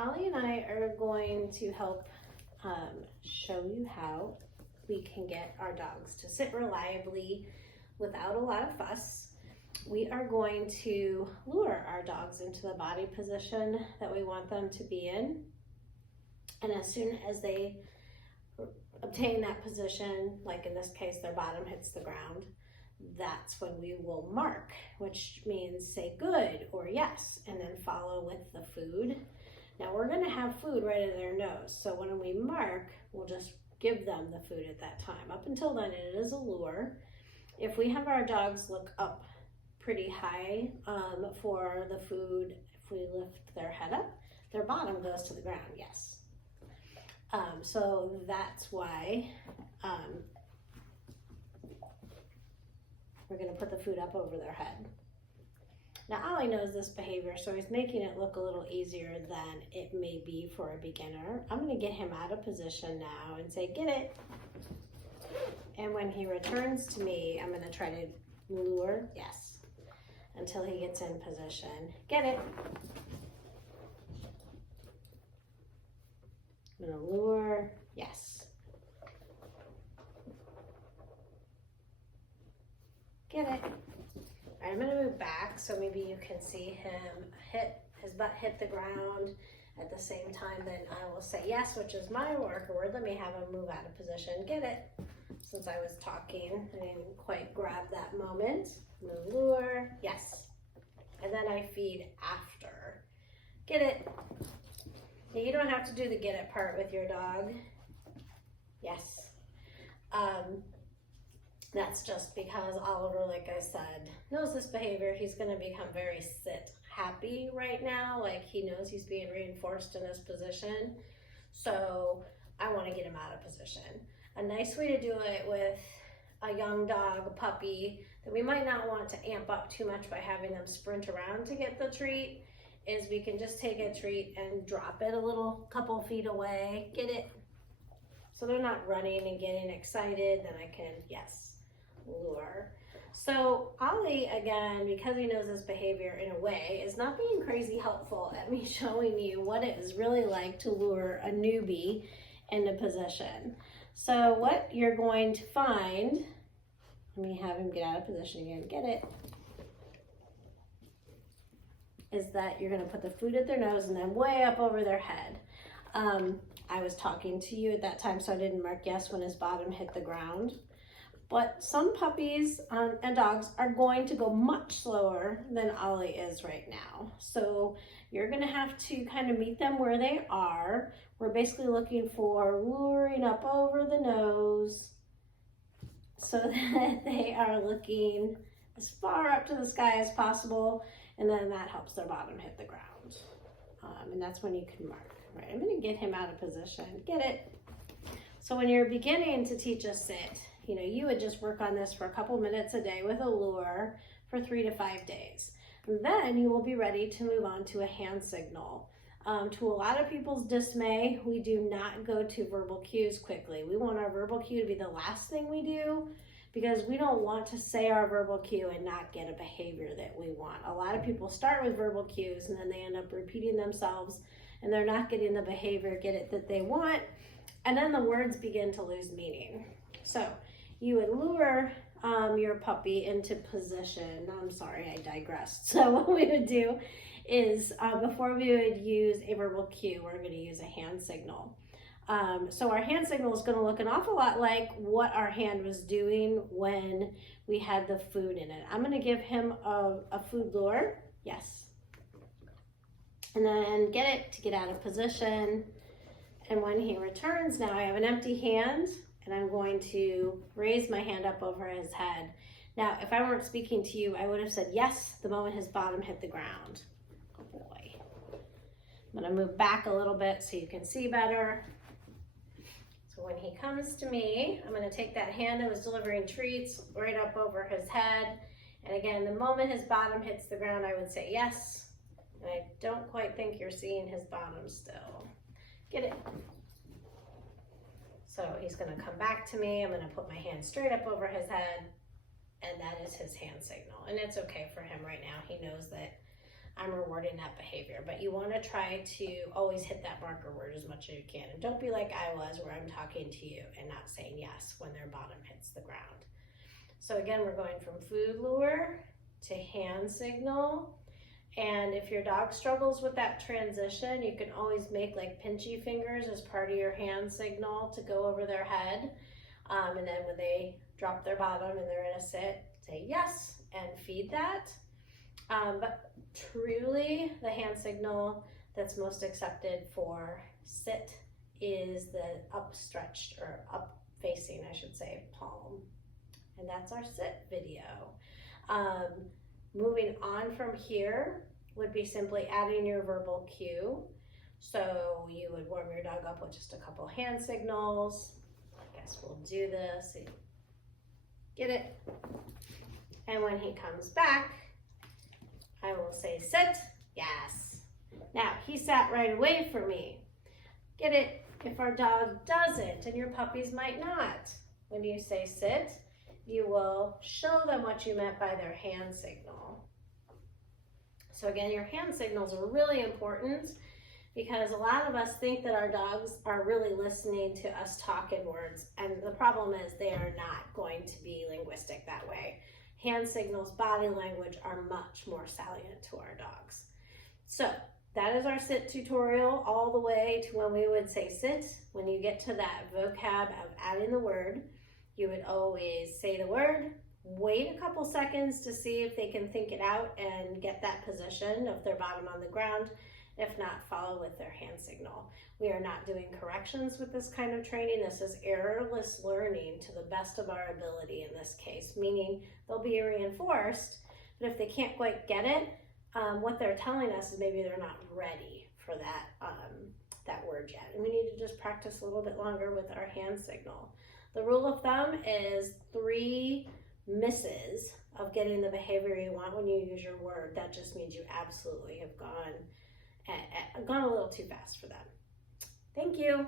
Ollie and I are going to help show you how we can get our dogs to sit reliably without a lot of fuss. We are going to lure our dogs into the body position that we want them to be in. And as soon as they obtain that position, like in this case, their bottom hits the ground, that's when we will mark, which means say good or yes, and then follow with the food. Now we're gonna have food right at their nose. So when we mark, we'll just give them the food at that time. Up until then, it is a lure. If we have our dogs look up pretty high for the food, if we lift their head up, their bottom goes to the ground, yes. So that's why we're gonna put the food up over their head. Now Ollie knows this behavior, so he's making it look a little easier than it may be for a beginner. I'm gonna get him out of position now and say, get it. And when he returns to me, I'm gonna try to lure, yes, until he gets in position. Get it. I'm gonna lure, yes. Get it. All right, I'm gonna move back so maybe you can see him his butt hit the ground at the same time. Then I will say yes, which is my worker word. Let me have him move out of position. Get it. Since I was talking, I didn't quite grab that moment. I'm gonna lure, yes. And then I feed after. Get it. Now, you don't have to do the get it part with your dog. Yes. That's just because Oliver, like I said, knows this behavior. He's going to become very sit happy right now. Like he knows he's being reinforced in his position. So I want to get him out of position. A nice way to do it with a young dog, a puppy, that we might not want to amp up too much by having them sprint around to get the treat, is we can just take a treat and drop it a little couple feet away. Get it? So they're not running and getting excited. Then I can, yes, lure. So Ollie, again, because he knows this behavior in a way, is not being crazy helpful at me showing you what it is really like to lure a newbie into position. So what you're going to find, let me have him get out of position again, get it, is that you're going to put the food at their nose and then way up over their head. I was talking to you at that time, so I didn't mark yes when his bottom hit the ground. But some puppies and dogs are going to go much slower than Ollie is right now. So you're going to have to kind of meet them where they are. We're basically looking for luring up over the nose so that they are looking as far up to the sky as possible. And then that helps their bottom hit the ground. And that's when you can mark. Right, I'm going to get him out of position. Get it? So when you're beginning to teach a sit, you know, you would just work on this for a couple minutes a day with a lure for 3 to 5 days. And then you will be ready to move on to a hand signal. To a lot of people's dismay, we do not go to verbal cues quickly. We want our verbal cue to be the last thing we do because we don't want to say our verbal cue and not get a behavior that we want. A lot of people start with verbal cues and then they end up repeating themselves and they're not getting the behavior, get it, that they want. And then the words begin to lose meaning. So you would lure your puppy into position. I'm sorry, I digressed. So what we would do is before we would use a verbal cue, we're going to use a hand signal. So our hand signal is going to look an awful lot like what our hand was doing when we had the food in it. I'm going to give him a food lure. Yes. And then get it to get out of position. And when he returns, now I have an empty hand and I'm going to raise my hand up over his head. Now, if I weren't speaking to you, I would have said yes the moment his bottom hit the ground. Oh boy. I'm gonna move back a little bit so you can see better. So when he comes to me, I'm gonna take that hand that was delivering treats right up over his head. And again, the moment his bottom hits the ground, I would say yes. And I don't quite think you're seeing his bottom still. Get it? So he's gonna come back to me. I'm gonna put my hand straight up over his head, and that is his hand signal. And it's okay for him right now. He knows that I'm rewarding that behavior. But you want to try to always hit that marker word as much as you can. And don't be like I was, where I'm talking to you and not saying yes when their bottom hits the ground. So again, we're going from food lure to hand signal. And if your dog struggles with that transition, you can always make like pinchy fingers as part of your hand signal to go over their head. And then when they drop their bottom and they're in a sit, say yes and feed that. But truly, the hand signal that's most accepted for sit is the upstretched, or up facing, I should say, palm. And that's our sit video. Moving on from here would be simply adding your verbal cue. So you would warm your dog up with just a couple hand signals. I guess we'll do this. Get it? And when he comes back, I will say sit, yes. Now, he sat right away from me. Get it? If our dog doesn't, and your puppies might not, when you say sit, you will show them what you meant by their hand signal. So again, your hand signals are really important because a lot of us think that our dogs are really listening to us talk in words, and the problem is they are not going to be linguistic that way. Hand signals, body language are much more salient to our dogs. So that is our sit tutorial all the way to when we would say sit. When you get to that vocab of adding the word, you would always say the word, wait a couple seconds to see if they can think it out and get that position of their bottom on the ground. If not, follow with their hand signal. We are not doing corrections with this kind of training. This is errorless learning to the best of our ability in this case, meaning they'll be reinforced, but if they can't quite get it, what they're telling us is maybe they're not ready for that, that word yet. And we need to just practice a little bit longer with our hand signal. The rule of thumb is 3 misses of getting the behavior you want when you use your word. That just means you absolutely have gone a little too fast for them. Thank you.